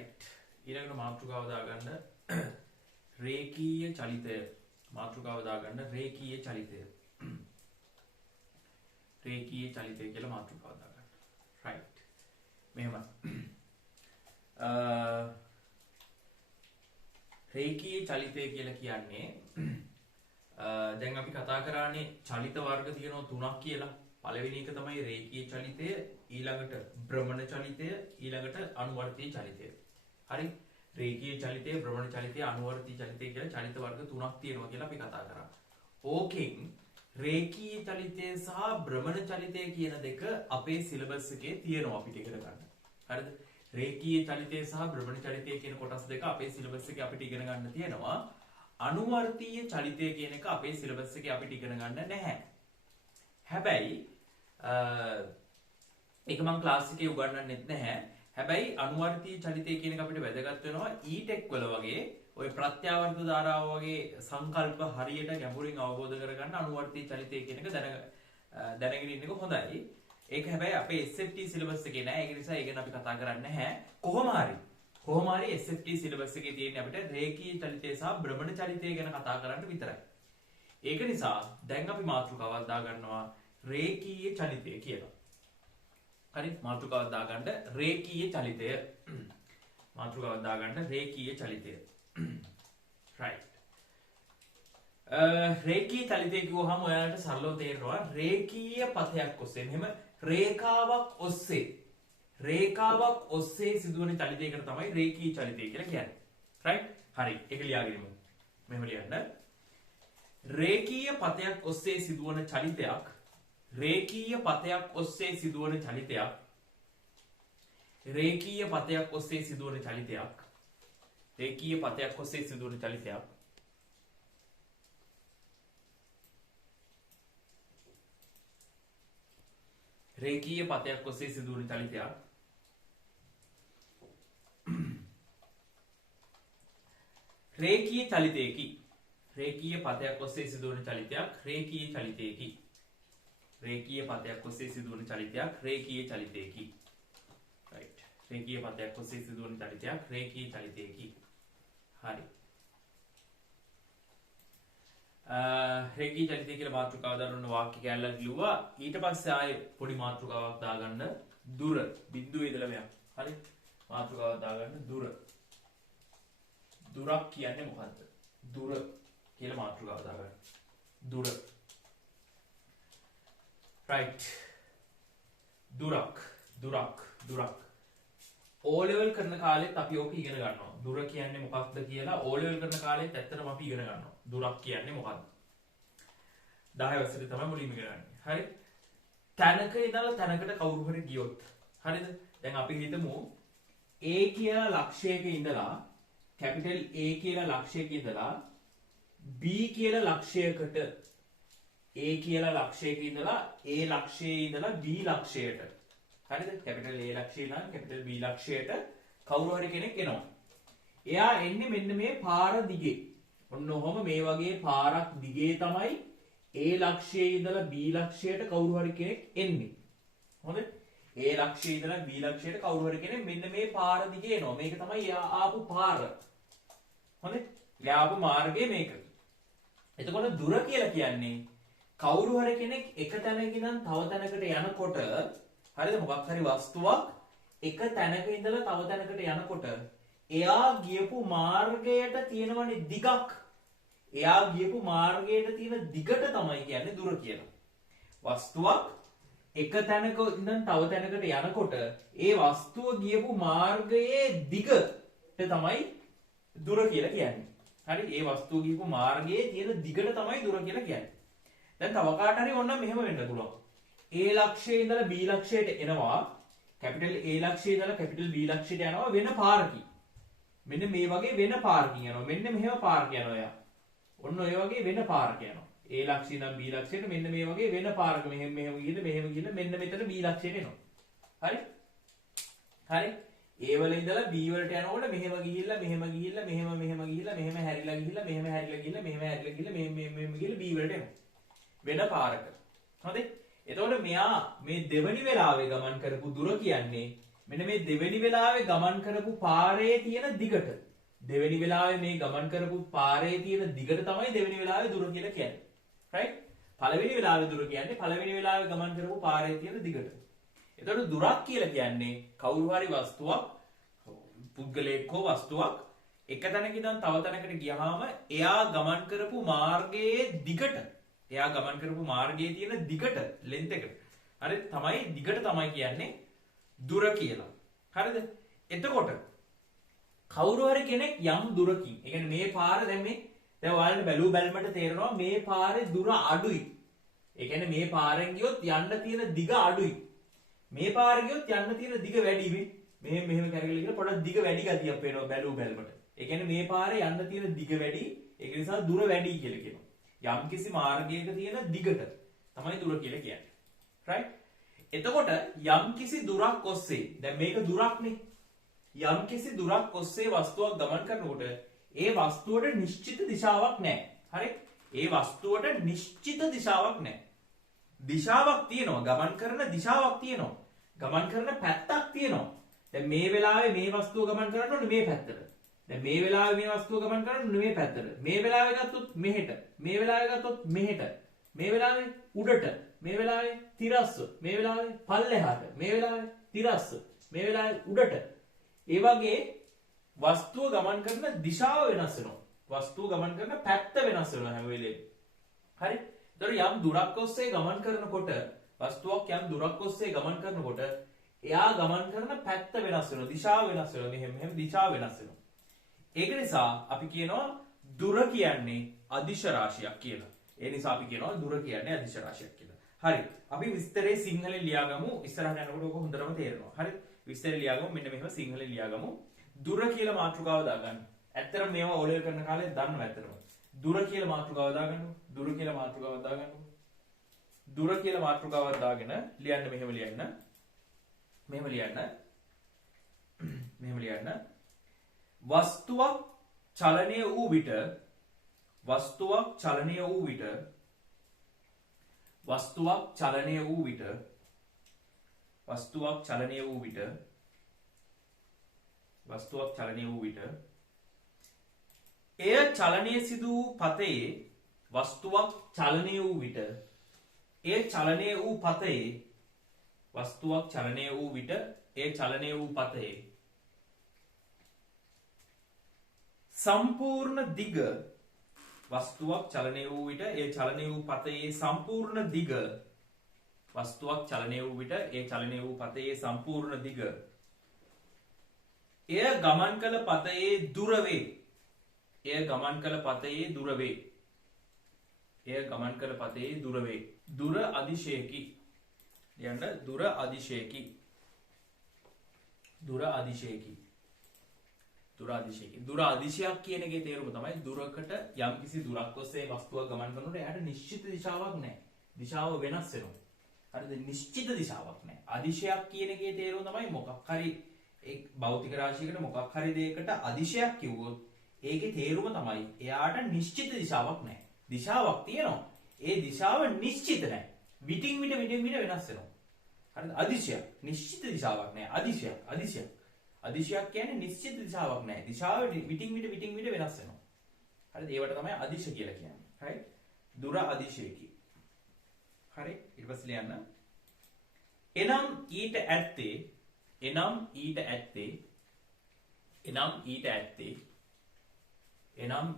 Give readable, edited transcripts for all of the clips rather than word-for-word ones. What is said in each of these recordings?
right ඊළඟට මාතෘකාව දාගන්න රේඛීය චලිතය මාතෘකාව දාගන්න රේඛීය චලිතය කියලා මාතෘකාව දාගන්න right මෙහෙම රේඛීය චලිතය කියලා කියන්නේ දැන් අපි කතා කරානේ චලිත වර්ග තියෙනවා තුනක් කියලා. පළවෙනි එක තමයි රේඛීය චලිතය, ඊළඟට භ්‍රමණ චලිතය, ඊළඟට අනුවර්තීය චලිතය. හරි? රේඛීය චලිතය, භ්‍රමණ චලිතය, අනුවර්තීය චලිතය කියලා චලිත වර්ග තුනක් තියෙනවා කියලා අපි කතා කරා. ඕකෙන් රේඛීය චලිතය සහ භ්‍රමණ චලිතය කියන දෙක අපේ සිලබස් එකේ තියෙනවා අපිට ඉගෙන ගන්න. හරිද? රේඛීය චලිතය සහ භ්‍රමණ චලිතය කියන කොටස් දෙක අපේ සිලබස් එකේ අපිට ඉගෙන ගන්න තියෙනවා. අනුවර්තීය චලිතය කියන එක අපේ සිලබස් එකේ අපිට ඉගෙන ගන්න නැහැ. හැබැයි ඒක මම ක්ලාස් එකේ උගන්වන්නෙත් නැහැ. හැබැයි අනුවර්තීය චලිතය කියන එක අපිට වැදගත් වෙනවා E-Tech වල වගේ ඔය ප්‍රත්‍යාවර්ත ධාරාව වගේ සංකල්ප හරියට ගැඹුරින් අවබෝධ කරගන්න අනුවර්තීය චලිතය කියන එක දැනගෙන ඉන්න එක හොඳයි. ඒක හැබැයි අපේ SFT සිලබස් එකේ නෑ. ඒක නිසා ඒක ගැන අපි කතා කරන්නේ නැහැ. කොහොම හරි SFT සිලබස් එකේ තියෙන්නේ අපිට රේඛීය චලිතය සහ භ්‍රමණ චලිතය ගැන කතා කරන්න විතරයි. ඒක නිසා දැන් අපි මාතෘකාවක් දාගන්නවා රේඛීය චලිතය කියලා. හරි මාතෘකාවක් දාගන්න රේඛීය චලිතය. මාතෘකාවක් දාගන්න රේඛීය චලිතය. right. රේඛීය චලිතය කිව්වහම ඔයාලට සරලව තේරෙනවා රේඛීය පථයක් ඔස්සේ මෙහෙම රේඛාවක් ඔස්සේ සිදුවන චලිතයකට තමයි රේඛීය චලිතය කියලා කියන්නේ. right? හරි. ඒක ලියාගෙන ඉමු. මෙහෙම ලියන්න. රේඛීය පථයක් ඔස්සේ සිදුවන චලිතයක් රේඛීය පථයක් ඔස්සේ සිදුවන චලිතයක් රේඛීය පථයක් ඔස්සේ සිදුවන චලිතයක් රේඛීය පථයක් ඔස්සේ සිදුවන චලිතයක් රේඛීය පථයක් ඔස්සේ සිදුවන චලිතයක් රේඛීය චලිතයකි රේඛීය පථයක් ඔස්සේ සිදුවන චලිතයක් රේඛීය චලිතයකි රේඛීය පථයක් ඔස්සේ සිදුවන චලිතයක් රේඛීය චලිතයකි right රේඛීය පථයක් ඔස්සේ සිදුවන චලිතයක් රේඛීය චලිතයකි හරි රේඛීය චලිතය කියලා මාතෘකාව දාන්න වාක්‍ය කැලලක් ලිව්වා ඊට පස්සේ ආයේ පොඩි මාතෘකාවක් දාගන්න දුර බිඳුවේ ඉඳලා මෙයා හරි මාතෘකාවක් දාගන්න දුරක් කියන්නේ මොකද්ද දුර කියලා මාතෘකාව දාගන්න දුර right දුරක් O level කරන කාලෙත් අපි ඕක ඉගෙන ගන්නවා දුර කියන්නේ මොකක්ද කියලා O level කරන කාලෙත් ඇත්තටම අපි ඉගෙන ගන්නවා දුරක් කියන්නේ මොකක්ද 10 වසරේ තමයි මුලින්ම ඉගෙන ගන්නේ හරි තැනක ඉඳලා තැනකට කවුරු හරි ගියොත් හරිද දැන් අපි හිතමු A කියලා ලක්ෂයක ඉඳලා capital A කියලා ලක්ෂයක ඉඳලා B කියලා ලක්ෂයකට A කියලා ලක්ෂයක ඉඳලා A ලක්ෂයේ ඉඳලා B ලක්ෂයට හරිද capital A ලක්ෂය ඉඳලා capital B ලක්ෂයට කවුරු හරි කෙනෙක් එනවා එයා එන්නේ මෙන්න මේ පාර දිගේ ඔන්න ඔහොම මේ වගේ පාරක් දිගේ තමයි A ලක්ෂයේ ඉඳලා B ලක්ෂයට කවුරු හරි කෙනෙක් එන්නේ හොඳයි A ලක්ෂයේ ඉඳලා B ලක්ෂයට කවුරු හරි කෙනෙක් මෙන්න මේ පාර දිගේ එනවා මේක තමයි එයා ආපු පාර හොඳයි එයා ආපු මාර්ගය මේක එතකොට දුර කියලා කියන්නේ කවුරු හරි කෙනෙක් එක තැනක ඉඳන් තව තැනකට යනකොට හරිද මොකක් හරි වස්තුවක් එක තැනක ඉඳලා තව තැනකට යනකොට එයා ගියපු මාර්ගයට තියෙනවනේ දිගක් එයා ගියපු මාර්ගයට තියෙන දිගට තමයි කියන්නේ දුර කියලා වස්තුවක් එක තැනක ඉඳන් තව තැනකට යනකොට ඒ වස්තුව ගියපු මාර්ගයේ දිගට තමයි දුර කියලා කියන්නේ හරි ඒ වස්තුව ගියපු මාර්ගයේ තියෙන දිගට තමයි දුර කියලා කියන්නේ දැන් තව කාට හරි ඕන මෙහෙම වෙන්න පුළුවන්. A ලක්ෂයේ ඉඳලා B ලක්ෂයට එනවා. capital A ලක්ෂයේ ඉඳලා capital B ලක්ෂයට යනවා වෙන පාරකින්. මෙන්න මේ වගේ වෙන පාරකින් යනවා. මෙන්න මෙහෙම පාරක යනවා එයා. ඔන්න ඔය වගේ වෙන පාරක යනවා. A ලක්ෂයේ ඉඳන් B ලක්ෂයට මෙන්න මේ වගේ වෙන පාරක මෙහෙම ගිහින් මෙන්න මෙතන B ලක්ෂයට එනවා. හරි? හරි? A වල ඉඳලා B වලට යනකොට මෙහෙම ගිහිල්ලා මෙහෙම හැරිලා ගිහිල්ලා B වලට එනවා. වෙන පාරක. හරිද? එතකොට මෙයා මේ දෙවනි වෙලාවේ ගමන් කරපු දුර කියන්නේ මෙන්න මේ දෙවෙනි වෙලාවේ ගමන් කරපු පාරේ තියෙන දිගට දෙවෙනි වෙලාවේ මේ ගමන් කරපු පාරේ තියෙන දිගට තමයි දෙවෙනි වෙලාවේ දුර කියලා කියන්නේ. right? පළවෙනි වෙලාවේ දුර කියන්නේ පළවෙනි වෙලාවේ ගමන් කරපු පාරේ තියෙන දිගට. එතකොට දුරක් කියලා කියන්නේ කවුරු හරි වස්තුවක් පුද්ගලයෙක් හෝ වස්තුවක් එක තැනක ඉඳන් තව තැනකට ගියාම එයා ගමන් කරපු මාර්ගයේ දිගට එයා ගමන් කරපු මාර්ගයේ තියෙන දිගට length එක. හරි තමයි දිගට තමයි කියන්නේ දුර කියලා. හරිද? එතකොට කවුරු හරි කෙනෙක් යම් දුරකින් ඒ කියන්නේ මේ පාර දැන් ඔයාලට බැලු බැලමට තේරෙනවා මේ පාරේ දුර අඩුයි. ඒ කියන්නේ මේ පාරෙන් ගියොත් යන්න තියෙන දිග අඩුයි. මේ පාරේ ගියොත් යන්න තියෙන දිග වැඩි මෙහෙම කරගෙන ගිහලා පොඩක් දිග වැඩි ගතියක් වෙනවා බැලු බැලමට. ඒ කියන්නේ මේ පාරේ යන්න තියෙන දිග වැඩි ඒක නිසා දුර වැඩි කියලා කියනවා. යම් කිසි මාර්ගයක තියෙන දිගට තමයි දුර කියලා කියන්නේ. right? එතකොට යම් කිසි දුරක් ඔස්සේ දැන් මේක දුරක්නේ. යම් කිසි දුරක් ඔස්සේ වස්තුවක් ගමන් කරනකොට ඒ වස්තුවට නිශ්චිත දිශාවක් නැහැ. හරි? ඒ වස්තුවට නිශ්චිත දිශාවක් නැහැ. දිශාවක් තියෙනවා. ගමන් කරන දිශාවක් තියෙනවා. ගමන් කරන පැත්තක් තියෙනවා. දැන් මේ වෙලාවේ මේ වස්තුව ගමන් කරන්න ඕනේ මේ පැත්තට. දැන් මේ වෙලාවේ මේ වස්තුව ගමන් කරන්න ඕනේ මේ පැත්තට. මේ වෙලාවේ ගත්තොත් මෙහෙට. මේ වෙලාවේ ගත්තොත් මෙහෙට. මේ වෙලාවේ උඩට. මේ වෙලාවේ තිරස්ස. මේ වෙලාවේ පල්ලෙහාට. මේ වෙලාවේ තිරස්ස. මේ වෙලාවේ උඩට. ඒ වගේ වස්තුව ගමන් කරන දිශාව වෙනස් වෙනවා. වස්තුව ගමන් කරන පැත්ත වෙනස් වෙනවා හැම වෙලේම. හරි? ඒතර යම් දුරක් ඔස්සේ ගමන් කරනකොට වස්තුවක් යම් දුරක් ඔස්සේ ගමන් කරනකොට එයා ගමන් කරන පැත්ත වෙනස් වෙනවා. දිශාව වෙනස් වෙනවා. මෙහෙම දිශාව වෙනස් වෙනවා. ඒක නිසා අපි කියනවා දුර කියන්නේ අදිශ රාශියක් කියලා. ඒ නිසා අපි කියනවා දුර කියන්නේ අදිශ රාශියක් කියලා. හරි. අපි විස්තරේ සිංහලෙන් ලියාගමු. ඉස්සරහට යනකොට ඔක හොඳටම තේරෙනවා. හරි? විස්තරේ ලියාගමු. මෙන්න මෙහෙම සිංහලෙන් ලියාගමු. දුර කියලා මාතෘකාව දාගන්න. ඇත්තටම මේවා ඔලෙල් කරන කාලේ දන්නවා ඇත්තටම. දුර කියලා මාතෘකාව දාගන්න. දුර කියලා මාතෘකාව දාගන්න. දුර කියලා මාතෘකාව දාගෙන ලියන්න මෙහෙම ලියන්න. මෙහෙම ලියන්න. මෙහෙම ලියන්න. වස්තුවක් චලනය වූ විට වස්තුවක් චලනය වූ විට වස්තුවක් චලනය වූ විට වස්තුවක් චලනය වූ විට වස්තුවක් චලනය වූ විට එය චලනය සිදු වූ පතේ වස්තුවක් චලනය වූ විට එය චලනය වූ පතේ වස්තුවක් චලනය වූ විට එය චලනය වූ පතේ සම්පූර්ණ දිග වස්තුවක් චලනය වූ විට ඒ චලනය වූ පතේ සම්පූර්ණ දිග වස්තුවක් චලනය වූ විට ඒ චලනය වූ පතේ සම්පූර්ණ දිග එය ගමන් කළ පතේ දුර වේ. එය ගමන් කළ පතේ දුර වේ. එය ගමන් කළ පතේ දුර වේ. දුර අදිශයකි. යන්න දුර අදිශයකි. දුර අදිශයකි. දුර අදිශයකි. දුර අදිශයක් කියන එකේ තේරුම තමයි දුරකට යම්කිසි දුරක් ඔස්සේ වස්තුවක් ගමන් කරනකොට එයාට නිශ්චිත දිශාවක් නැහැ. දිශාව වෙනස් වෙනවා. හරිද? නිශ්චිත දිශාවක් නැහැ. අදිශයක් කියන එකේ තේරුම තමයි මොකක් හරි ඒ භෞතික රාශියකට මොකක් හරි දෙයකට අදිශයක් කිව්වොත් ඒකේ තේරුම තමයි එයාට නිශ්චිත දිශාවක් නැහැ. දිශාවක් තියෙනවා. ඒ දිශාව නිශ්චිත නැහැ. විටින් විට වෙනස් වෙනවා. හරිද? අදිශයක්. නිශ්චිත දිශාවක් නැහැ. අදිශයක්. අදිශයක් කියන්නේ නිශ්චිත දිශාවක් නැහැ. දිශාව විටින් විට වෙනස් වෙනවා. හරිද? ඒවට තමයි අදිශ කියලා කියන්නේ. හරි? දුර අදිශයකි. හරි? ඊට පස්සේ ලියන්න. එනම්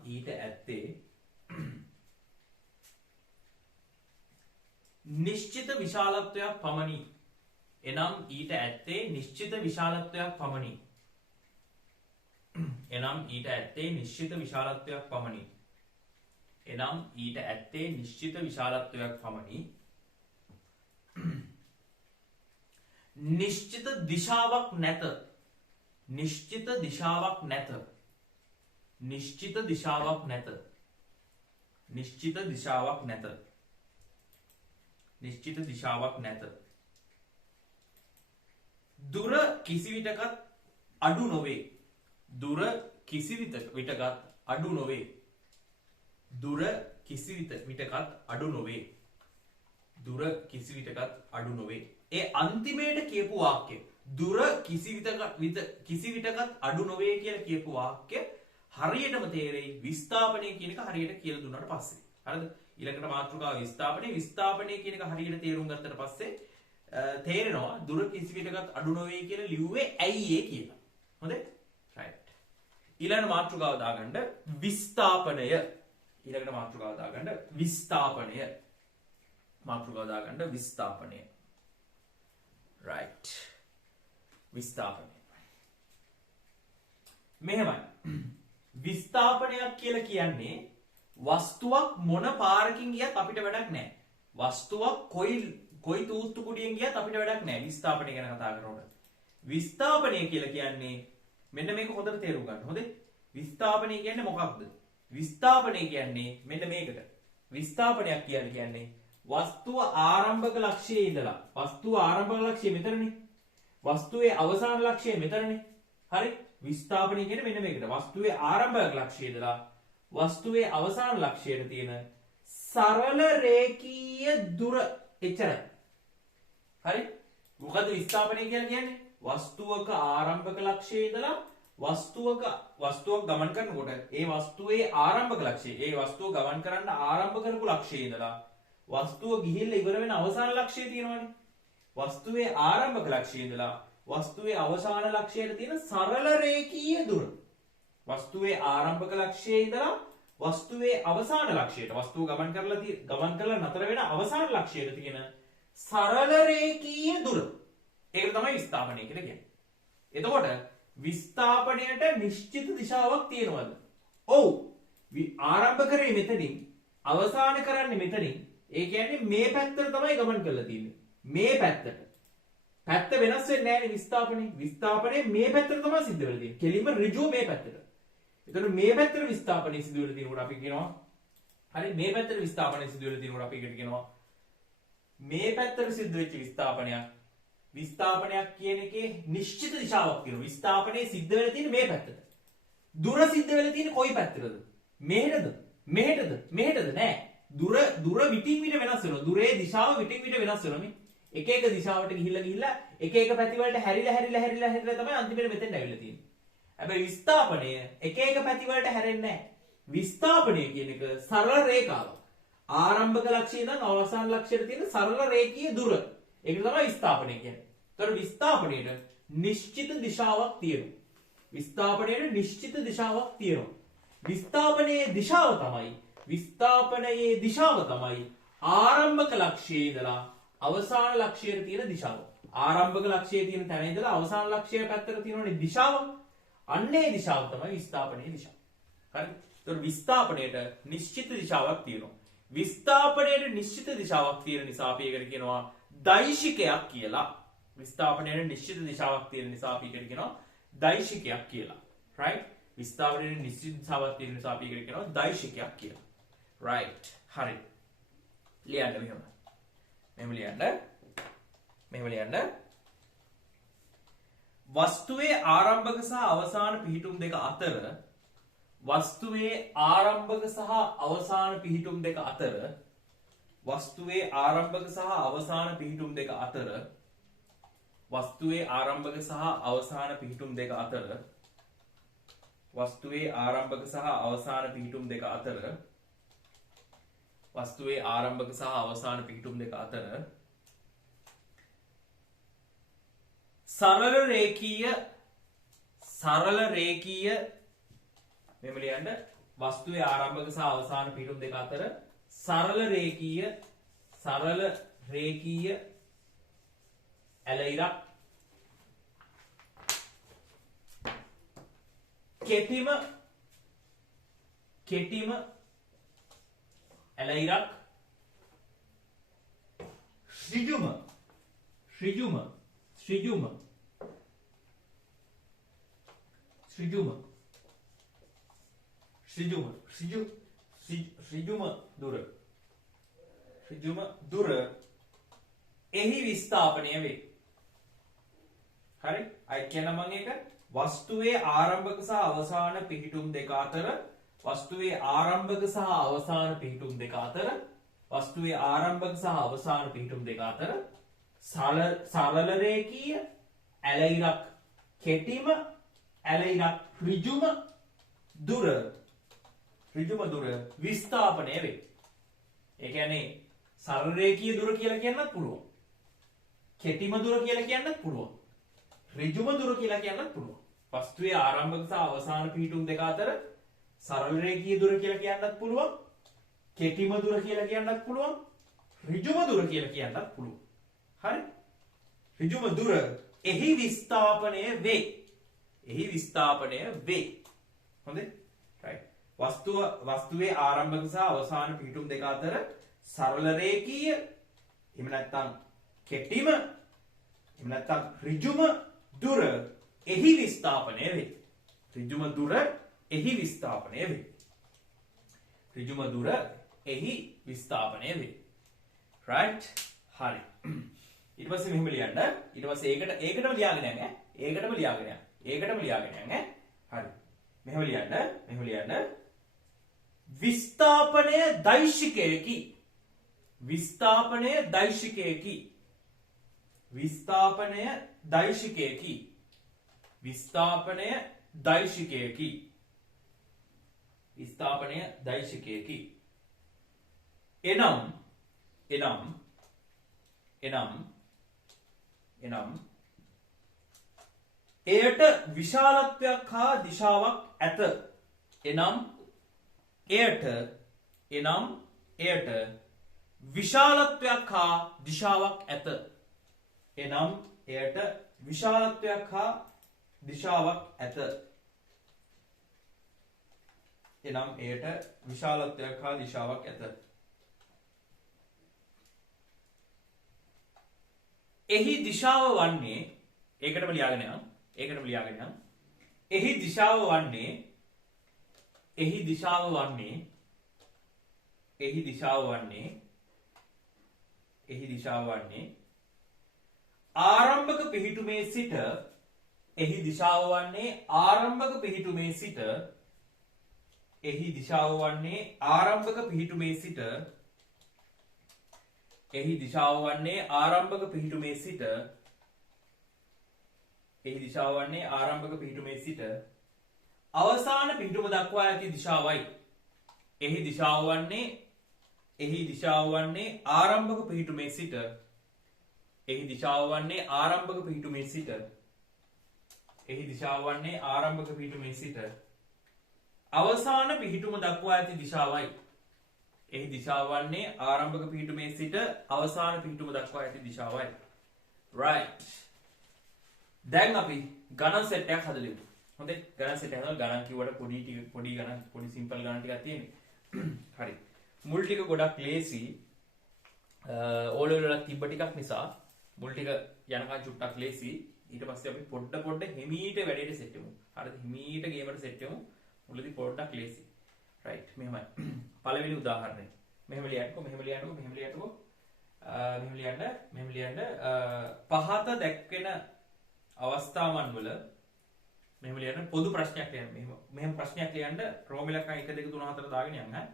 ඊට ඇත්තේ නිශ්චිත විශාලත්වයක් පමණි. එනම් ඊට ඇත්තේ නිශ්චිත විශාලත්වයක් පමණි. එනම් ඊට ඇත්තේ නිශ්චිත විශාලත්වයක් පමණි. එනම් ඊට ඇත්තේ නිශ්චිත විශාලත්වයක් පමණි. නිශ්චිත දිශාවක් නැත. නිශ්චිත දිශාවක් නැත. නිශ්චිත දිශාවක් නැත. නිශ්චිත දිශාවක් නැත. නිශ්චිත දිශාවක් නැත. දුර කිසිවිටකත් අඩු නොවේ. දුර කිසිවිටකත් අඩු නොවේ. දුර කිසිවිටකත් අඩු නොවේ. දුර කිසිවිටකත් අඩු නොවේ. ඒ අන්තිමේට කියපු වාක්‍ය දුර කිසි විටකත් අඩු නොවේ කියලා කියපු වාක්‍ය හරියටම තේරෙයි විස්ථාපනය කියන එක හරියට කියලා දුන්නාට පස්සේ. හරිද? ඊළඟට මාතෘකාව විස්ථාපනය කියන එක හරියට තේරුම් ගත්තට පස්සේ තේරෙනවා දුර කිසි විටකත් අඩු නොවේ කියලා ලිව්වේ ඇයි ඒ කියලා. හොඳයි? රයිට්. ඊළඟ මාතෘකාව දාගන්න විස්ථාපනය. ඊළඟට මාතෘකාව දාගන්න විස්ථාපනය. මාතෘකාව දාගන්න විස්ථාපනය. රයිට්. විස්ථාපනය. මෙහෙමයි. විස්ථාපනයක් කියලා කියන්නේ වස්තුවක් මොන පාරකින් ගියත් අපිට වැඩක් නැහැ. වස්තුවක් කොයි තූත්තු කුඩියෙන් ගියත් අපිට වැඩක් නැහැ. විස්ථාපනය ගැන කතා කරනකොට. විස්ථාපනය කියලා කියන්නේ මෙන්න මේක හොඳට තේරුම් ගන්න. හොඳේ? විස්ථාපනය කියන්නේ මොකක්ද? විස්ථාපනය කියන්නේ මෙන්න මේකට. විස්ථාපනයක් කියන්නේ වස්තුව ආරම්භක ලක්ෂයේ ඉඳලා වස්තුව ආරම්භක ලක්ෂය මෙතනනේ. වස්තුවේ අවසාන ලක්ෂය මෙතනනේ. හරි? විස්ථාපනය කියන්නේ මෙන්න මේකට. වස්තුවේ ආරම්භක ලක්ෂය ඉඳලා වස්තුවේ අවසාන ලක්ෂයට තියෙන සරල රේඛීය දුර එච්චරයි. හරි? මොකද විස්ථාපනය කියන්නේ? වස්තුවක ආරම්භක ලක්ෂයේ ඉඳලා වස්තුවක් ගමන් කරනකොට ඒ වස්තුවේ ආරම්භක ලක්ෂය, ඒ වස්තුව ගමන් කරන්න ආරම්භ කරපු ලක්ෂයේ ඉඳලා වස්තුව ගිහිල්ලා ඉවර වෙන අවසාන ලක්ෂය තියෙනවනේ. වස්තුවේ ආරම්භක ලක්ෂයේ ඉඳලා වස්තුවේ අවසාන ලක්ෂයට තියෙන සරල රේඛීය දුර. වස්තුවේ ආරම්භක ලක්ෂයේ ඉඳලා වස්තුවේ අවසාන ලක්ෂයට වස්තුව ගමන් කරලා නතර වෙන අවසාන ලක්ෂයට තියෙන සරල රේඛීය දුර. ඒක තමයි විස්ථාපනය කියලා කියන්නේ. එතකොට විස්ථාපනයට නිශ්චිත දිශාවක් තියෙනවද? ඔව්. ආරම්භ කරේ මෙතනින් අවසාන කරන්නේ මෙතනින්. ඒ කියන්නේ මේ පැත්තට තමයි ගමන් කරලා තියෙන්නේ. මේ පැත්තට. පැත්ත වෙනස් වෙන්නේ නැහැ නේ විස්ථාපනේ. විස්ථාපනේ මේ පැත්තට තමයි සිද්ධ වෙලා තියෙන්නේ. කෙලින්ම ඍජුව මේ පැත්තට. එතකොට මේ පැත්තට විස්ථාපනේ සිදු වෙලා තියෙනකොට අපි කියනවා හරි මේ පැත්තට විස්ථාපනේ සිදු වෙලා තියෙනකොට අපි කියනවා මේ පැත්තට සිද්ධ වෙච්ච විස්ථාපනයක් කියන එකේ නිශ්චිත දිශාවක් තියෙනවා. විස්ථාපනේ සිද්ධ වෙලා තියෙන්නේ මේ පැත්තට. දුර සිද්ධ වෙලා තියෙන්නේ කොයි පැත්තටද? මෙහෙටද? මෙහෙටද? නෑ. දුර විටින් විට වෙනස් වෙනවා. දුරේ දිශාව විටින් විට වෙනස් වෙනවා නේ. එක දිශාවට ගිහිල්ලා එක පැති වලට හැරිලා තමයි අන්තිමට මෙතෙන්ට ඇවිල්ලා තියෙන්නේ. හැබැයි විස්ථාපනය එක පැති වලට හැරෙන්නේ නැහැ. විස්ථාපනය කියන එක සරල රේඛාවක්. ආරම්භක ලක්ෂයේ ඉඳන් අවසාන ලක්ෂයට තියෙන සරල රේඛීය දුර. ඒක තමයි විස්ථාපනය කියන්නේ. ඒතර විස්ථාපනයේ නිශ්චිත දිශාවක් තියෙනවා. විස්ථාපනයේ දිශාව තමයි ආරම්භක ලක්ෂයේ ඉඳලා අවසාන ලක්ෂයට තියෙන දිශාව. ආරම්භක ලක්ෂයේ තියෙන තැන ඉඳලා අවසාන ලක්ෂය පැත්තට තියෙනනේ දිශාව. අන්නේ දිශාව තමයි විස්ථාපනයේ දිශාව. හරි? ඒතකොට විස්ථාපනයේට නිශ්චිත දිශාවක් තියෙනවා. විස්ථාපනයේට නිශ්චිත දිශාවක් තියෙන නිසා අපි ඒකට කියනවා දෛශිකයක් කියලා. විස්ථාපනයේට නිශ්චිත දිශාවක් තියෙන නිසා අපි ඒකට කියනවා දෛශිකයක් කියලා. right? විස්ථාපනයේට නිශ්චිත දිශාවක් තියෙන නිසා අපි ඒකට කියනවා දෛශිකයක් කියලා. right? හරි. ලියන්න මෙහෙම ලියන්න. වස්තුවේ ආරම්භක සහ අවසාන පිහිටුම් දෙක අතර වස්තුවේ ආරම්භක සහ අවසාන පිහිටුම් දෙක අතර වස්තුවේ ආරම්භක සහ අවසාන පිහිටුම් දෙක අතර වස්තුවේ ආරම්භක සහ අවසාන පිහිටුම් දෙක අතර වස්තුවේ ආරම්භක සහ අවසාන පිහිටුම් දෙක අතර වස්තුවේ ආරම්භක සහ අවසාන පිහිටුම් දෙක අතර සරල රේඛීය මෙහෙම ලියන්න. වස්තුවේ ආරම්භක සහ අවසාන පිහිටුම් දෙක අතර සරල රේඛීය ඇල ඉරක් කෙටිම ඇල ඉරක් ඍජුම දුර එහි විස්ථාපනය වේ. හරි? අය කියන මම එක වස්තුවේ ආරම්භක සහ අවසාන පිහිටුම් දෙක අතර වස්තුවේ ආරම්භක සහ අවසාන පිහිටුම් දෙක අතර සරල රේඛීය ඇල ඉරක් කෙටිම ඇල ඉරක් ඍජුම දුර විස්ථාපනය වේ. ඒ කියන්නේ සරල රේඛීය දුර කියලා කියන්නත් පුළුවන්. කෙටිම දුර කියලා කියන්නත් පුළුවන්. ඍජුම දුර කියලා කියන්නත් පුළුවන්. වස්තුවේ ආරම්භක සහ අවසාන පිහිටුම් දෙක අතර සරල රේඛීය දුර කියලා කියන්නත් පුළුවන්. කෙටිම දුර කියලා කියන්නත් පුළුවන්. ඍජුම දුර කියලා කියන්නත් පුළුවන්. හරි? ඍජුම දුර එහි විස්ථාපනය වේ. හොඳේ? right. වස්තුවේ ආරම්භක සහ අවසාන පිහිටුම් දෙක අතර සරල රේඛීය එහෙම නැත්නම් කෙටිම එහෙම නැත්නම් ඍජුම දුර එහි විස්ථාපනය වේ. ඍජුම දුර එහි විස්ථාපනය වේ. right? හරි. ඊට පස්සේ මෙහෙම ලියන්න. ඊට පස්සේ ඒකටම ලියාගෙන යන්න. ඒකටම ලියාගෙන යන්න. හරි. මෙහෙම ලියන්න. විස්ථාපනය දෛශිකයකි. එනම් එයට විශාලත්වයක් හා දිශාවක් ඇත. එනම් එයට විශාලත්වයක් හා දිශාවක් ඇත. එහි දිශාව වන්නේ ඒකටම ලියාගෙන යන්න. එහි දිශාව වන්නේ ආරම්භක පිහිටුමේ සිට අවසාන පිහිටුම දක්වා ඇති දිශාවයි. එහි දිශාව වන්නේ ආරම්භක පිහිටුමේ සිට අවසාන පිහිටුම දක්වා ඇති දිශාවයි. right. දැන් අපි ගණන් සෙට් එකක් හදලා ඉමු. හොඳේ? ගණන් සෙට් එක හදලා ගණන් කිව්වට පොඩි සිම්පල් ගණන් ටිකක් තියෙනවා. හරි. මුල් ටික ගොඩක් ලේසි. ඕ ලෙවල් වල තිබ්බ ටිකක් නිසා මුල් ටික යනකම් චුට්ටක් ලේසි. ඊට පස්සේ අපි පොඩ්ඩ හිමීට වැඩේට සෙට් වෙමු. හරිද? හිමීට ගේමට සෙට් වෙමු. මුලදී පොඩ්ඩක් ලේසි. right. මෙහෙමයි. පළවෙනි උදාහරණය. මෙහෙම ලියන්නකෝ. පහත දැක්වෙන අවස්ථාවන් වල මෙහෙම ලියන්න පොදු ප්‍රශ්නයක් ලියන්න. මෙහෙම ප්‍රශ්නයක් ලියන්න රෝම ඉලක්කම් 1 2 3 4 දාගෙන යන්න.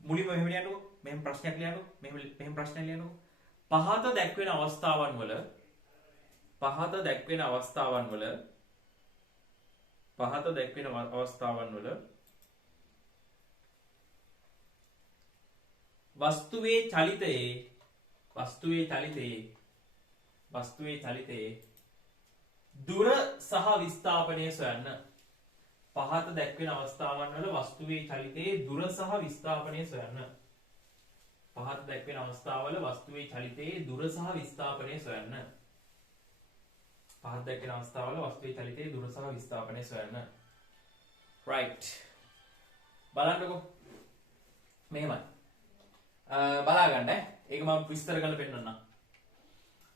මුලින්ම මෙහෙම ලියන්නකෝ. මෙහෙම ප්‍රශ්නයක් ලියන්නකෝ. මෙහෙම ප්‍රශ්නයක් ලියන්නකෝ. පහත දැක්වෙන අවස්ථාවන් වල වස්තුවේ චලිතයේ දුර සහ විස්ථාපනය සොයන්න. පහත දැක්වෙන අවස්ථාවන් වල වස්තුවේ චලිතයේ දුර සහ විස්ථාපනය සොයන්න. right. බලන්නකෝ. මෙහෙමයි. බලා ගන්න. ඒක මම විස්තර කරලා පෙන්නන්නම්.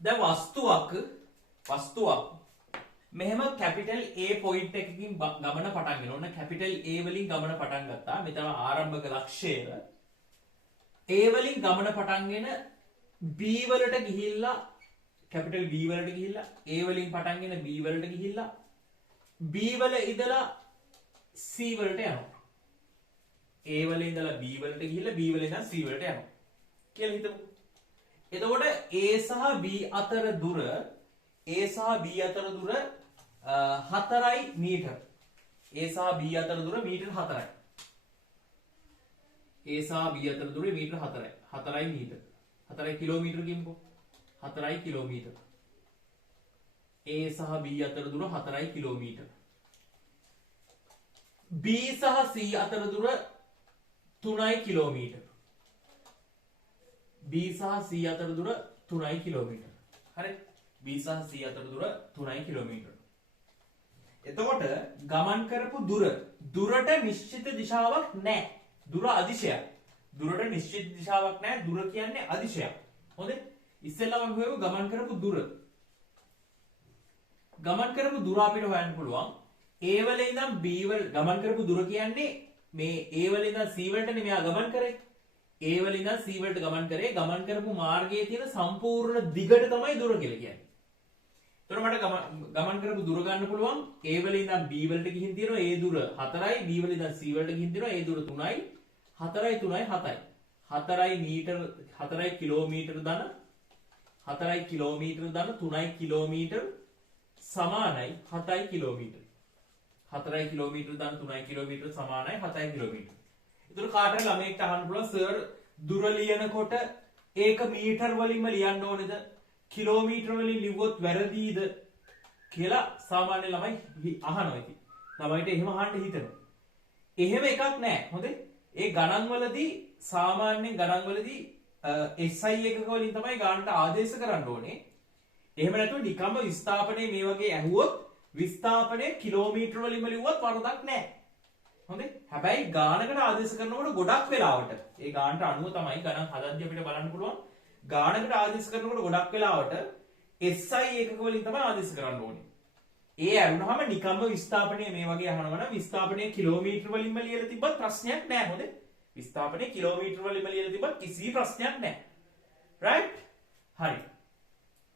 දැන් වස්තුවක් මෙහෙම කැපිටල් A පොයින්ට් එකකින් ගමන පටන් ගන්න ඕන. කැපිටල් A වලින් ගමන පටන් ගත්තා. මෙතන ආරම්භක ලක්ෂ්‍යය A වලින් ගමන පටන්ගෙන B වලට ගිහිල්ලා කැපිටල් B වලට ගිහිල්ලා A වලින් පටන්ගෙන B වලට ගිහිල්ලා B වල ඉඳලා C වලට යනවා. A වල ඉඳලා B වලට ගිහිල්ලා B වල ඉඳන් C වලට යනවා කියලා හිතමු. එතකොට A සහ B අතර දුර A සහ B අතර දුර 4යි මීටර. A සහ B අතර දුර මීටර 4යි. A සහ B අතර දුර මීටර 4යි. 4යි මීටර. 4යි කිලෝමීටර කියමුකෝ. 4යි කිලෝමීටර. A සහ B අතර දුර 4යි කිලෝමීටර. B සහ C අතර දුර 3යි කිලෝමීටර. B සහ C අතර දුර 3යි කිලෝමීටර. හරි. B සහ C අතර දුර 3යි කිලෝමීටර. එතකොට ගමන් කරපු දුරට නිශ්චිත දිශාවක් නැහැ. දුර අදිශයක්. දුරට නිශ්චිත දිශාවක් නැහැ. දුර කියන්නේ අදිශයක්. හොඳේ? ඉස්සෙල්ලාම හොයමු ගමන් කරපු දුර. ගමන් කරපු දුර අපිට හොයන්න පුළුවන්. A වල ඉඳන් B වල ගමන් කරපු දුර කියන්නේ මේ A වල ඉඳන් C වලටනේ මෙයා ගමන් කරේ. A වල ඉඳන් C වලට ගමන් කරේ. ගමන් කරපු මාර්ගයේ තියෙන සම්පූර්ණ දිගට තමයි දුර කියලා කියන්නේ. එතකොට මට ගමන් කරපු දුර ගන්න පුළුවන්. A වල ඉඳන් B වලට ගිහින් තියෙනවා ඒ දුර 4යි. B වල ඉඳන් C වලට ගිහින් තියෙනවා ඒ දුර 3යි. 4යි 3යි 7යි. 4යි මීටර 4යි කිලෝමීටර ධන 4යි කිලෝමීටර ධන 3යි කිලෝමීටර සමානයි 7යි කිලෝමීටර. 4යි කිලෝමීටර ධන 3යි කිලෝමීටර සමානයි 7යි කිලෝමීටර. ඒතර කාටද ළමයෙක්ට අහන්න පුළුවන් සර් දුර ලියනකොට ඒක මීටර වලින්ම ලියන්න ඕනේද කිලෝමීටර වලින් ලිව්වොත් වැරදීද කියලා සාමාන්‍ය ළමයි අහනවා ඉතින්. ළමයිට එහෙම අහන්න හිතෙනවා. එහෙම එකක් නැහැ. හොඳේ? ඒ ගණන් වලදී සාමාන්‍ය ගණන් වලදී SI එකක වලින් තමයි ගානට ආදේශ කරන්න ඕනේ. එහෙම නැතුව නිකම්ම විස්ථාපනයේ මේ වගේ ඇහුවොත් විස්ථාපනයේ කිලෝමීටර වලින්ම ලිව්වොත් වරදක් නැහැ. හොඳේ? හැබැයි ගානකට ආදේශ කරනකොට ගොඩක් වෙලාවට ඒ ගානට අනුව තමයි ගණන් හදද්දී අපිට බලන්න පුළුවන්. ගානකට ආදේශ කරනකොට ගොඩක් වෙලාවට SI එකක වලින් තමයි ආදේශ කරන්න ඕනේ. ඒ අරුණාම නිකම්ම විස්ථාපනයේ මේ වගේ අහනවා නම් විස්ථාපනයේ කිලෝමීටර වලින්ම ලියලා තිබ්බත් ප්‍රශ්නයක් නැහැ. හොඳේ? විස්ථාපනයේ කිලෝමීටර වලින්ම ලියලා තිබ්බත් කිසි ප්‍රශ්නයක් නැහැ. right? හරි.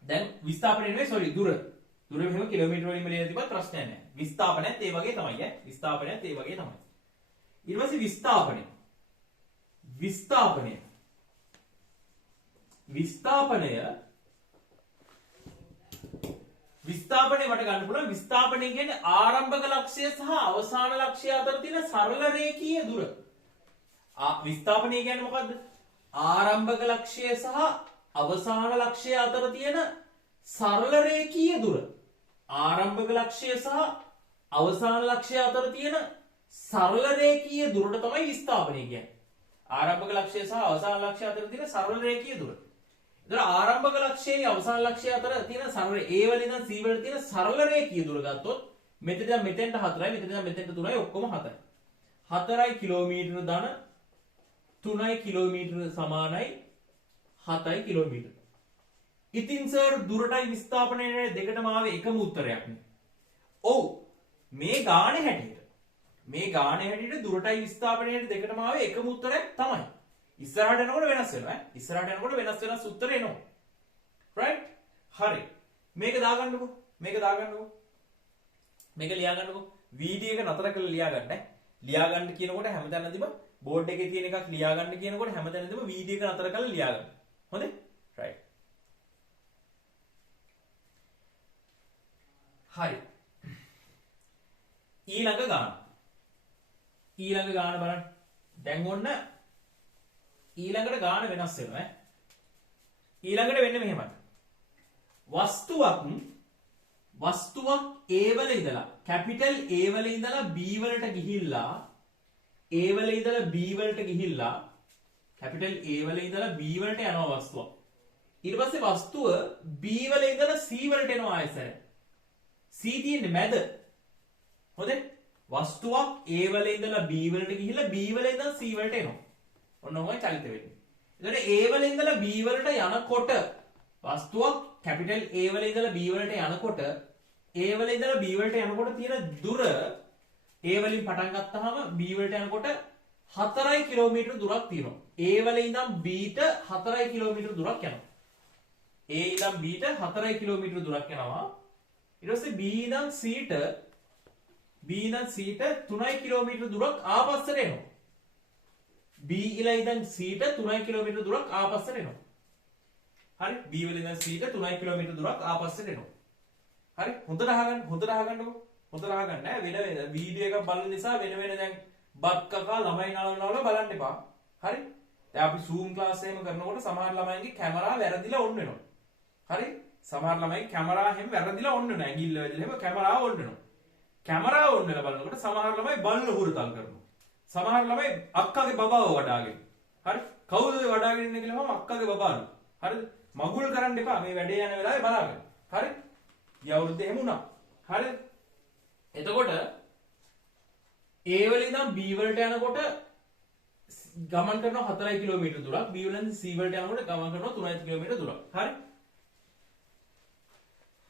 දැන් විස්ථාපනය නෙවෙයි sorry දුර මෙහෙම කිලෝමීටර වලින් ලියලා තිබ්බත් ප්‍රශ්නයක් නැහැ. විස්ථාපනයත් ඒ වගේ තමයි ඈ. විස්ථාපනයත් ඒ වගේ තමයි. ඊට පස්සේ විස්ථාපනය මට ගන්න පුළුවන්. විස්ථාපනය කියන්නේ ආරම්භක ලක්ෂ්‍ය සහ අවසාන ලක්ෂ්‍ය අතර තියෙන සරල රේඛීය දුර. විස්ථාපනය කියන්නේ මොකද්ද? ආරම්භක ලක්ෂ්‍ය සහ අවසාන ලක්ෂ්‍ය අතර තියෙන සරල රේඛීය දුර. ආරම්භක ලක්ෂ්‍ය සහ අවසාන ලක්ෂ්‍ය අතර තියෙන සරල රේඛීය දුරට තමයි විස්ථාපනය කියන්නේ. ආරම්භක ලක්ෂ්‍ය සහ අවසාන ලක්ෂ්‍ය අතර තියෙන සරල රේඛීය දුර. ඒතර ආරම්භක ලක්ෂ්‍යයේ අවසාන ලක්ෂ්‍ය අතර තියෙන සරල A වල ඉඳන් C වලට තියෙන සරල රේඛීය දුර ගත්තොත් මෙතන ඉඳන් මෙතෙන්ට 4යි මෙතන ඉඳන් මෙතෙන්ට 3යි ඔක්කොම 7යි. 4යි කිලෝමීටර ධන 3යි කිලෝමීටර සමානයි 7යි කිලෝමීටර. ඉතින් සර් දුරටයි විස්ථාපනයේ දෙකටම ආවේ එකම උත්තරයක් නේ. ඔව්. මේ ගානේ හැටියට දුරටයි විස්ථාපනයේ දෙකටම ආවේ එකම උත්තරයක් තමයි. ඉස්සරහට යනකොට වෙනස් වෙනවා ඈ. ඉස්සරහට යනකොට වෙනස් උත්තර එනවා. right? හරි. මේක දාගන්නකෝ. මේක ලියාගන්නකෝ. වීඩියෝ එක නතර කරලා ලියාගන්න ඈ. ලියාගන්න කියනකොට හැමතැනදීම බෝඩ් එකේ තියෙන එකක් ලියාගන්න කියනකොට හැමතැනදීම වීඩියෝ එක නතර කරලා ලියාගන්න. හොඳේ? right. හරි. ඊළඟ ගාන බලන්න. දැන් ඔන්න ඊළඟට ගාන වෙනස් වෙනවා ඈ. ඊළඟට වෙන්නේ මෙහෙමයි. වස්තුවක් A වල ඉඳලා කැපිටල් A වල ඉඳලා B වලට ගිහිල්ලා A වල ඉඳලා B වලට ගිහිල්ලා කැපිටල් A වල ඉඳලා B වලට යනවා වස්තුවක්. ඊට පස්සේ වස්තුව B වල ඉඳලා C වලට එනවා ආයෙසර. C තියෙන්නේ මැද. හොඳේ? වස්තුවක් A වල ඉඳලා B වලට ගිහිල්ලා B වල ඉඳන් C වලට එනවා. ඔන්න ඔයයි චලිත වෙන්නේ. එතකොට A වල ඉඳලා B වලට යනකොට වස්තුවක් කැපිටල් A වල ඉඳලා B වලට යනකොට A වල ඉඳලා B වලට යනකොට තියෙන දුර A වලින් පටන් ගත්තාම B වලට යනකොට 4 කිලෝමීටර දුරක් තියෙනවා. A වල ඉඳන් B ට 4 කිලෝමීටර දුරක් යනවා. A ඉඳන් B ට 4 කිලෝමීටර දුරක් යනවා. ඊට පස්සේ B ඉඳන් C ට 3 කිලෝමීටර දුරක් ආපස්සට එනවා. B ඉඳන් C ට 3 කිලෝමීටර දුරක් ආපස්සට එනවා. හරි? B වල ඉඳන් C ට 3 කිලෝමීටර දුරක් ආපස්සට එනවා. හරි හොඳට අහගන්නකො. හොඳට අහගන්න නෑ වෙන වීඩියෝ එකක් බලන නිසා වෙන දැන් බත් කකා ළමයි නලවනවල බලන්න එපා. හරි? දැන් අපි Zoom class එහෙම කරනකොට සමහර ළමයින්ගේ කැමරා වැරදිලා ඔන් වෙනවා. හරි? සමහර ළමයි කැමරා හැම වැරදිලා ඔන් වෙනවා. ඇඟිල්ල වැදිලා එහෙම කැමරාව ඔන් වෙනවා. කැමරාව ඔන් වෙලා බලනකොට සමහර ළමයි බල්ල හුරතල් කරනවා. සමහර ළමයි අක්කාගේ බබාව වඩාගෙන. හරි? කවුද වඩාගෙන ඉන්නේ කියලා මම අක්කාගේ බබාලු. හරිද? මගුල් කරන්න එපා. මේ වැඩේ යන වෙලාවේ බලාගන්න. හරි? ගිය අවුරුද්දේ එහෙම වුණා. හරිද? එතකොට A වල ඉඳන් B වලට යනකොට ගමන් කරනවා 4 කිලෝමීටර දුරක්. B වලින් C වලට යනකොට ගමන් කරනවා 3 කිලෝමීටර දුරක්. හරි?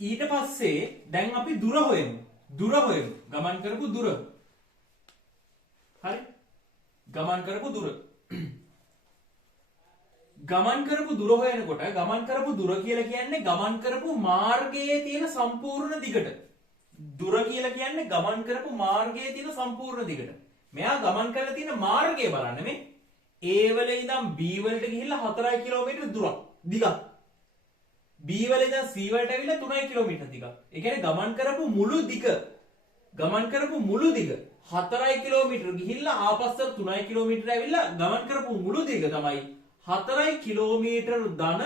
ඊට පස්සේ දැන් අපි දුර හොයමු. ගමන් කරපු දුර. හරි? ගමන් කරපු දුර. ගමන් කරපු දුර හොයනකොට ගමන් කරපු දුර කියලා කියන්නේ ගමන් කරපු මාර්ගයේ තියෙන සම්පූර්ණ දිගට. දුර කියලා කියන්නේ ගමන් කරපු මාර්ගයේ තියෙන සම්පූර්ණ දිගට. මෙයා ගමන් කරලා තියෙන මාර්ගය බලන්න මේ A වල ඉඳන් B වලට ගිහිල්ලා 4 කිලෝමීටර දිගක්. B වල ඉඳන් C වලට ඇවිල්ලා 3 කිලෝමීටර දිගක්. ඒ කියන්නේ ගමන් කරපු මුළු දිග 4 කිලෝමීටර ගිහිල්ලා ආපස්සට 3 කිලෝමීටර ඇවිල්ලා ගමන් කරපු මුළු දිග තමයි 4 කිලෝමීටර ධන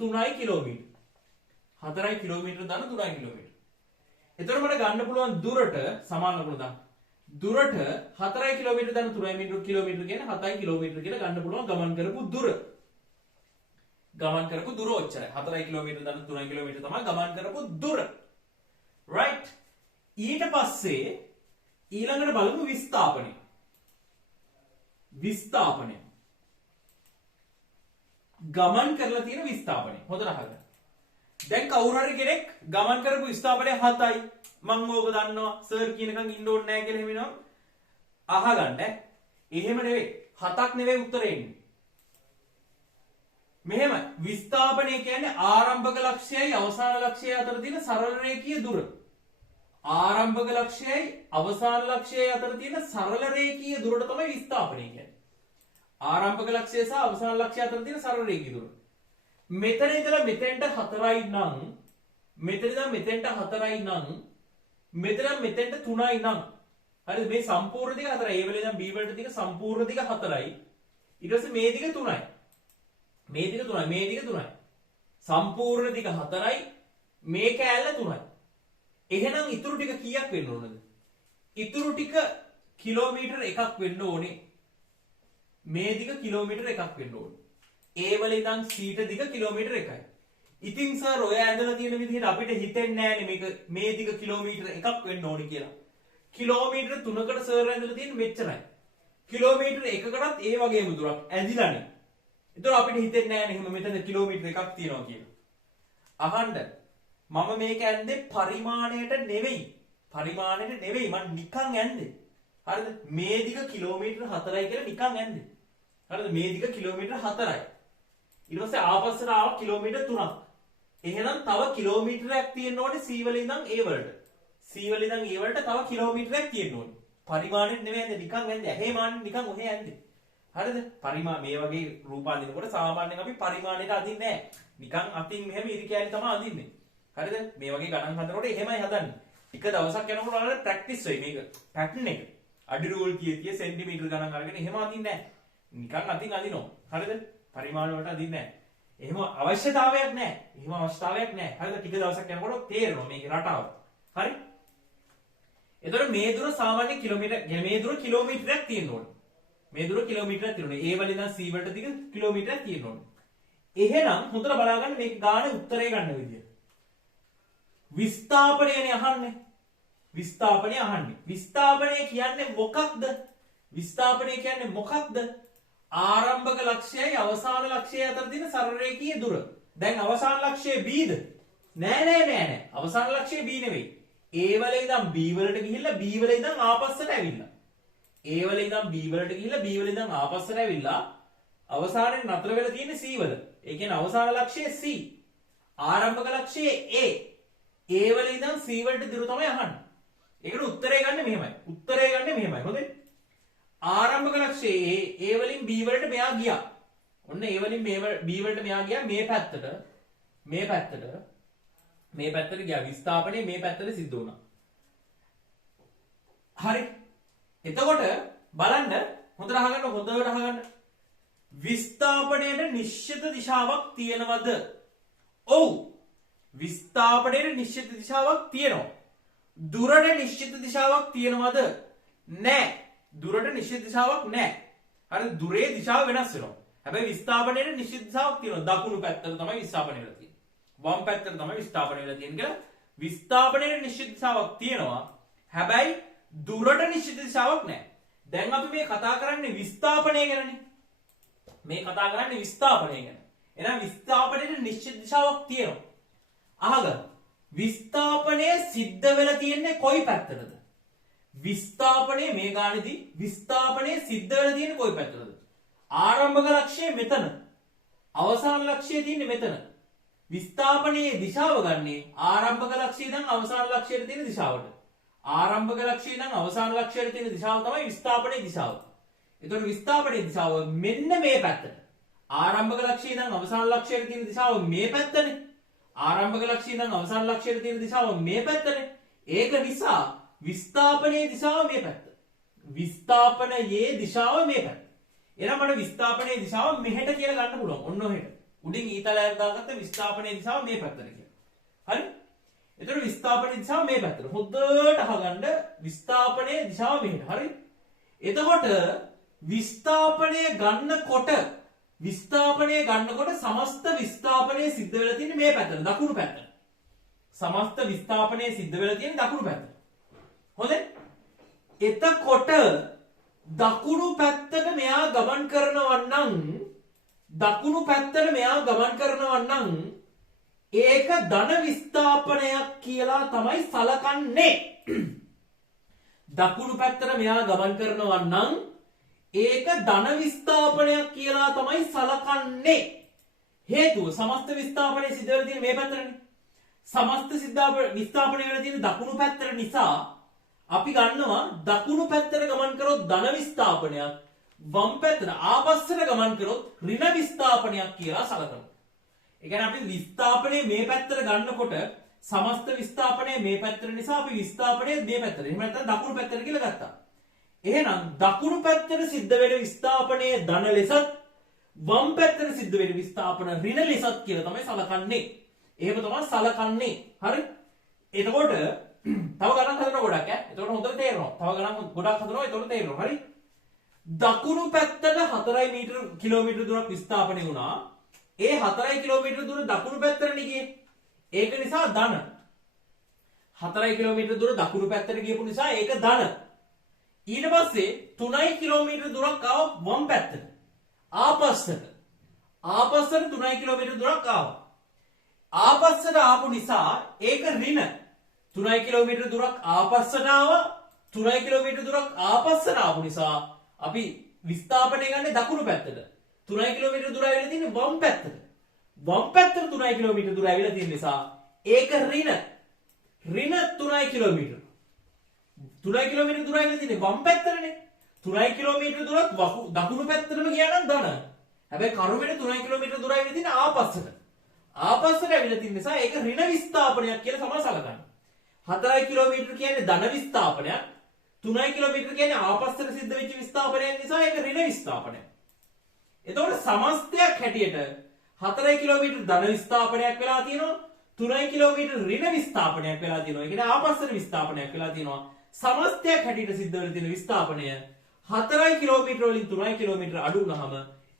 3 කිලෝමීටර. 4 කිලෝමීටර ධන 3 කිලෝමීටර. එතකොට මට ගන්න පුළුවන් දුරට සමාන කරලා දුරට 4 කිලෝමීටර ධන 3 කිලෝමීටර කියන්නේ 7 කිලෝමීටර කියලා ගන්න පුළුවන් ගමන් කරපු දුර. ගමන් කරපු දුර ඔච්චරයි. 4 කිලෝමීටර ධන 3 කිලෝමීටර තමයි ගමන් කරපු දුර. right? ඊට පස්සේ ඊළඟට බලමු විස්ථාපනය. ගමන් කරලා තියෙන විස්ථාපනය. හොඳට අහගන්න. දැන් කවුරු හරි කෙනෙක් ගමන් කරපු විස්ථාපනය 7යි. මම ඕක දන්නවා. සර් කියනකම් ඉන්න ඕනේ නැහැ කියලා හිමිනවා. අහගන්න. එහෙම නෙවෙයි. 7ක් නෙවෙයි උත්තරේ එන්නේ. මෙහෙමයි. විස්ථාපනය කියන්නේ ආරම්භක ලක්ෂයයි අවසාන ලක්ෂයයි අතර තියෙන සරල රේඛීය දුර. ආරම්භක ලක්ෂයයි අවසාන ලක්ෂයයි අතර තියෙන සරල රේඛීය දුරට තමයි විස්ථාපනය කියන්නේ. ආරම්භක ලක්ෂය සහ අවසාන ලක්ෂය අතර තියෙන සරල රේඛීය දුර. මෙතන ඉඳලා මෙතෙන්ට 4යි නම් මෙතන ඉඳන් මෙතෙන්ට 4යි නම් මෙතන මෙතෙන්ට 3යි නම් හරිද මේ සම්පූර්ණ දිග 4යි. ඒ වෙලේ ඉඳන් B වලට දිග සම්පූර්ණ දිග 4යි. ඊට පස්සේ මේ දිග 3යි. මේ දිග 3යි. මේ දිග 3යි. සම්පූර්ණ දිග 4යි. මේ කෑල්ල 3යි. එහෙනම් ඉතුරු ටික කීයක් වෙන්න ඕනද? ඉතුරු ටික කිලෝමීටර 1ක් වෙන්න ඕනේ. මේ දිග කිලෝමීටර 1ක් වෙන්න ඕනේ. A වල ඉඳන් C ට දිග කිලෝමීටර 1යි. ඉතින් සර් ඔය ඇඳලා තියෙන විදිහට අපිට හිතෙන්නේ නැහැනේ මේක මේ දිග කිලෝමීටර 1ක් වෙන්න ඕනේ කියලා. කිලෝමීටර 3කට සර් ඇඳලා තියෙන්නේ මෙච්චරයි. කිලෝමීටර 1කටත් ඒ වගේම දුරක් ඇඳිලානේ. ඒතර අපිට හිතෙන්නේ නැහැනේ එහෙම මෙතන කිලෝමීටර 1ක් තියෙනවා කියලා. අහන්න මම මේක ඇන්දේ පරිමාණයට නෙවෙයි. මම නිකන් ඇන්දේ. හරිද? මේ දිග කිලෝමීටර 4යි කියලා නිකන් ඇන්දේ. හරිද? මේ දිග කිලෝමීටර 4යි. ඊට පස්සේ ආපස්සට ආව කිලෝමීටර 3ක්. එහෙනම් තව කිලෝමීටරයක් තියෙන්න ඕනේ C වල ඉඳන් A වලට. C වල ඉඳන් A වලට තව කිලෝමීටරයක් තියෙන්න ඕනේ. පරිමාණයට නෙවෙයි ඇන්දේ නිකන් ඇන්දේ. ඇහි මානෙ නිකන් ඔහේ ඇන්දේ. හරිද? මේ වගේ රූප අඳිනකොට සාමාන්‍යයෙන් අපි පරිමාණයට අඳින්නේ නැහැ. නිකන් අතින් මෙහෙම ඉරි කෑලි තමයි අඳින්නේ. හරිද? මේ වගේ ගණන් හදනකොට එහෙමයි හදන්නේ. ටික දවසක් යනකොට ඔයාලට ප්‍රැක්ටිස් වෙයි මේක. පැටර්න් එක. අඩි රූල් කීය සෙන්ටිමීටර ගණන් අරගෙන එහෙම අඳින්නේ නැහැ. නිකන් අතින් අඳිනවා. හරිද? පරිමාණ වලට අඳින්නේ නැහැ. එහෙම අවශ්‍යතාවයක් නැහැ. හරිද? ටික දවසක් යනකොට තේරෙනවා මේකේ රටාව. හරි? එතකොට මේ දුර සාමාන්‍ය මේ දුර කිලෝමීටරයක් තියෙන්න ඕනේ. මේ දුර කිලෝමීටරයක් තියෙන්න ඕනේ. A වල ඉඳන් C වලට දිග කිලෝමීටරයක් තියෙන්න ඕනේ. එහෙනම් හොඳට බලාගන්න මේක ගානේ උත්තරේ ගන්න විදිය. විස්ථාපනයනේ අහන්නේ. විස්ථාපනය කියන්නේ මොකක්ද? ආරම්භක ලක්ෂයයි අවසාන ලක්ෂයයි අතර තියෙන සරල රේඛීය දුර. දැන් අවසාන ලක්ෂය B ද? නෑ. අවසාන ලක්ෂය B නෙවෙයි. A වල ඉඳන් B වලට ගිහිල්ලා B වල ඉඳන් ආපස්සට ඇවිල්ලා. A වල ඉඳන් B වලට ගිහිල්ලා B වල ඉඳන් ආපස්සට ඇවිල්ලා අවසානයේ නතර වෙලා තියෙන්නේ C වල. ඒ කියන්නේ අවසාන ලක්ෂය C. ආරම්භක ලක්ෂය A. A වල ඉඳන් C වලට දුර තමයි අහන්නේ. ඒකට උත්තරේ ගන්න මෙහෙමයි. හොඳේ? ආරම්භක ලක්ෂයේ A වලින් B වලට මෙයා ගියා. ඔන්න A වලින් B වලට මෙයා ගියා මේ පැත්තට. මේ පැත්තට ගියා. විස්ථාපනය මේ පැත්තට සිද්ධ වුණා. හරි. එතකොට බලන්න හොඳට අහගන්න. විස්ථාපනයට නිශ්චිත දිශාවක් තියෙනවද? ඔව්. විස්ථාපනයට නිශ්චිත දිශාවක් තියෙනවා. දුරට නිශ්චිත දිශාවක් තියෙනවද? නැහැ. දුරට නිශ්චිත දිශාවක් නැහැ. හරි. දුරේ දිශාව වෙනස් වෙනවා. හැබැයි විස්ථාපනයට නිශ්චිත දිශාවක් තියෙනවා. දකුණු පැත්තට තමයි විස්ථාපනය වෙලා තියෙන්නේ. වම් පැත්තට තමයි විස්ථාපනය වෙලා තියෙන්නේ කියලා විස්ථාපනයට නිශ්චිත දිශාවක් තියෙනවා. හැබැයි දුරට නිශ්චිත දිශාවක් නැහැ. දැන් අපි මේ කතා කරන්නේ විස්ථාපනය ගැනනේ. එහෙනම් විස්ථාපනයේ නිශ්චිත දිශාවක් තියෙනවා. අහගන්න. විස්ථාපනය සිද්ධ වෙලා තියෙන්නේ කොයි පැත්තටද? විස්ථාපනය මේ ගානේදී විස්ථාපනය සිද්ධ වෙලා තියෙන්නේ කොයි පැත්තටද? ආරම්භක ලක්ෂ්‍යය මෙතන. අවසාන ලක්ෂ්‍යය තියෙන්නේ මෙතන. විස්ථාපනයේ දිශාව ගන්නේ ආරම්භක ලක්ෂ්‍යය ඉඳන් අවසාන ලක්ෂ්‍යයට තියෙන දිශාවට. ආරම්භක ලක්ෂ්‍යය ඉඳන් අවසාන ලක්ෂ්‍යයට තියෙන දිශාව තමයි විස්ථාපනයේ දිශාව. එතකොට විස්ථාපනයේ දිශාව මෙන්න මේ පැත්තට. ආරම්භක ලක්ෂ්‍යය ඉඳන් අවසාන ලක්ෂ්‍යයට තියෙන දිශාව මේ පැත්තනේ. ආරම්භක ලක්ෂ්‍යය ඉඳන් අවසාන ලක්ෂ්‍යයට තියෙන දිශාව මේ පැත්තනේ. ඒක නිසා විස්ථාපනයේ දිශාව මේ පැත්ත. විස්ථාපනයේ දිශාව මේ පැත්ත. එහෙනම් මට විස්ථාපනයේ දිශාව මෙහෙට කියලා ගන්න පුළුවන්. ඔන්න ඔහෙට. උඩින් ඊතලයක් දාගත්ත විස්ථාපනයේ දිශාව මේ පැත්තට කියලා. හරි? එතකොට විස්ථාපනයේ දිශාව මේ පැත්තට. හොඳට අහගන්න විස්ථාපනයේ දිශාව මෙහෙට. හරි? එතකොට විස්ථාපනය ගන්නකොට සමස්ත විස්ථාපනය සිද්ධ වෙලා තියෙන්නේ මේ පැත්තට. දකුණු පැත්තට. සමස්ත විස්ථාපනය සිද්ධ වෙලා තියෙන්නේ දකුණු පැත්තට. හොඳයි? එතකොට දකුණු පැත්තට මෙයා ගමන් කරනවා නම් ඒක ධන විස්ථාපනයක් කියලා තමයි සලකන්නේ. දකුණු පැත්තට මෙයා ගමන් කරනවා නම් ඒක ධන විස්ථාපනයක් කියලා තමයි සලකන්නේ. හේතුව සමස්ත විස්ථාපනය සිද්ධ වෙලා තියෙන්නේ මේ පැත්තටනේ. සමස්ත විස්ථාපනය වෙලා තියෙන්නේ දකුණු පැත්තට නිසා අපි ගන්නවා දකුණු පැත්තට ගමන් කරොත් ධන විස්ථාපනයක්, වම් පැත්තට ආපස්සට ගමන් කරොත් ඍණ විස්ථාපනයක් කියලා සලකනවා. ඒ කියන්නේ අපි විස්ථාපනය මේ පැත්තට ගන්නකොට සමස්ත විස්ථාපනය මේ පැත්තට නිසා අපි විස්ථාපනය මේ පැත්තට. එහෙම නැත්නම් දකුණු පැත්තට කියලා ගත්තා. එහෙනම් දකුණු පැත්තට සිද්ධ වෙන විස්ථාපනයේ ධන ලෙසත් වම් පැත්තට සිද්ධ වෙන විස්ථාපන ඍණ ලෙසත් කියලා තමයි සලකන්නේ. එහෙම තමයි සලකන්නේ. හරි? එතකොට තව ගණන් හදන ගොඩක් එතකොට හොඳට තේරෙනවා. තව ගණන් ගොඩක් හදනවා. එතකොට තේරෙනවා. හරි? දකුණු පැත්තට 4 කිලෝමීටර දුරක් විස්ථාපනය වුණා. ඒ 4 කිලෝමීටර දුර දකුණු පැත්තටනේ ගියේ. ඒක නිසා ධන. 4 කිලෝමීටර දුර දකුණු පැත්තට ගියපු නිසා ඒක ධන. ඊට පස්සේ 3 කිලෝමීටර දුරක් ආව වම් පැත්තට. ආපස්සට 3 කිලෝමීටර දුරක් ආවා. ආපස්සට ආපු නිසා ඒක ඍණ. 3 කිලෝමීටර දුරක් ආපස්සට ආවා. 3 කිලෝමීටර දුරක් ආපස්සට ආපු නිසා අපි විස්ථාපනය ගන්නේ දකුණු පැත්තට. 3 කිලෝමීටර දුර ඇවිල්ලා තියෙන්නේ වම් පැත්තට. වම් පැත්තට 3 කිලෝමීටර දුර ඇවිල්ලා තියෙන නිසා ඒක ඍණ. ඍණ 3 කිලෝමීටර. 3 කිලෝමීටර දුර ඇවිල්ලා තියෙන්නේ වම් පැත්තටනේ. 3 කිලෝමීටර දුරක් දකුණු පැත්තටම ගියා නම් ධන. හැබැයි කරුමෙට 3 කිලෝමීටර දුර ඇවිල්ලා තියෙන්නේ ආපස්සට. ආපස්සට ඇවිල්ලා තියෙන නිසා ඒක ඍණ විස්ථාපනයක් කියලා තමයි සලකන්නේ. 4 කිලෝමීටර කියන්නේ ධන විස්ථාපනයක්. 3 කිලෝමීටර කියන්නේ ආපස්සට සිද්ධ වෙච්ච විස්ථාපනයක් නිසා ඒක ඍණ විස්ථාපනයක්. එතකොට සමස්තයක් හැටියට 4 කිලෝමීටර ධන විස්ථාපනයක් වෙලා තියෙනවා. 3 කිලෝමීටර ඍණ විස්ථාපනයක් වෙලා තියෙනවා. ඒ කියන්නේ ආපස්සට විස්ථාපනයක් වෙලා තියෙනවා. සමස්තයක් හැටියට සිද්ධ වෙලා තියෙන විස්ථාපනය 4 කිලෝමීටර වලින් 3 කිලෝමීටර අඩු වුනහම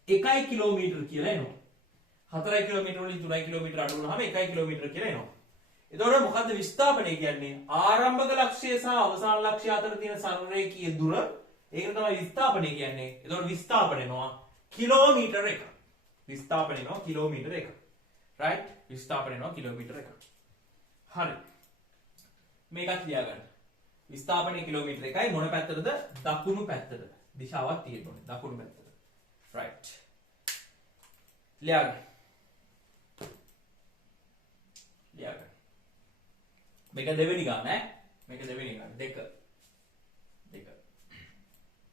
1 කිලෝමීටර කියලා එනවා. 4 කිලෝමීටර වලින් 3 කිලෝමීටර අඩු වුනහම 1 කිලෝමීටර කියලා එනවා. එතකොට මොකද්ද විස්ථාපනය කියන්නේ? ආරම්භක ලක්ෂ්‍යය සහ අවසාන ලක්ෂ්‍යය අතර තියෙන සරලරේඛීය දුර. ඒක තමයි විස්ථාපනය කියන්නේ. එතකොට විස්ථාපන වෙනවා කිලෝමීටර 1. විස්ථාපන වෙනවා කිලෝමීටර 1. right? විස්ථාපන වෙනවා කිලෝමීටර 1. හරි. මේකත් ලියා ගන්න. විස්ථාපනය කිලෝමීටර 1යි මොන පැත්තටද? දකුණු පැත්තට. දිශාවක් තියෙන්න ඕනේ. දකුණු පැත්තට. right. ලියා ගන්න. ලියා ගන්න. මේක දෙවෙනි ගාන ඈ. මේක දෙවෙනි ගාන. 2.